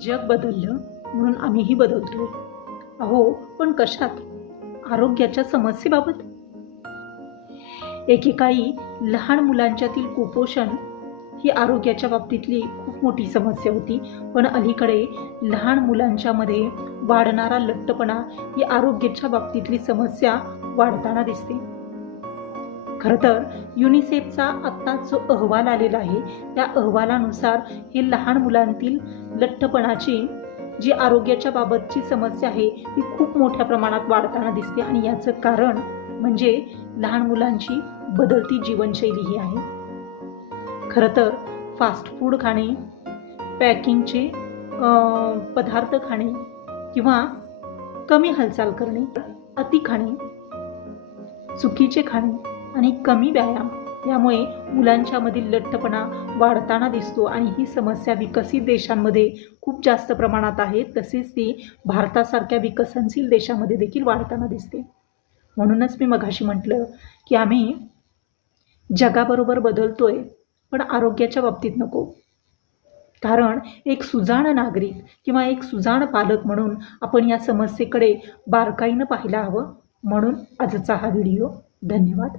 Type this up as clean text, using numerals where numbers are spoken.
जग बदललं म्हणून आम्हीही बदलतोय. अहो, पण कशात? आरोग्याच्या समस्येबाबत. एकेकाळी लहान मुलांच्यातील कुपोषण ही आरोग्याच्या बाबतीतली खूप मोठी समस्या होती. पण अलीकडे लहान मुलांच्यामध्ये वाढणारा लठ्ठपणा ही आरोग्याच्या बाबतीतली समस्या वाढताना दिसते. खरं तर युनिसेफचा आत्ता जो अहवाल आलेला आहे, त्या अहवालानुसार हे लहान मुलांतील लठ्ठपणाची जी आरोग्याच्या बाबतची समस्या आहे ती खूप मोठ्या प्रमाणात वाढताना दिसते आणि याचं कारण म्हणजे लहान मुलांची बदलती जीवनशैली ही आहे. खरं तर फास्ट फूड खाणे, पॅकिंगचे पदार्थ खाणे किंवा कमी हालचाल करणे, अति खाणे, चुकीचे खाणे आणि कमी व्यायाम यामुळे मुलांच्यामधील लठ्ठपणा वाढताना दिसतो आणि ही समस्या विकसित देशांमध्ये खूप जास्त प्रमाणात आहे. तसेच ती भारतासारख्या विकसनशील देशामध्ये देखील वाढताना दिसते. म्हणूनच मी मगाशी म्हटलं की आम्ही जगाबरोबर बदलतोय पण आरोग्याच्या बाबतीत नको. कारण एक सुजाण नागरिक किंवा एक सुजाण पालक म्हणून आपण या समस्येकडे बारकाईनं पाहायला हवं. म्हणून आजचा हा व्हिडिओ. धन्यवाद.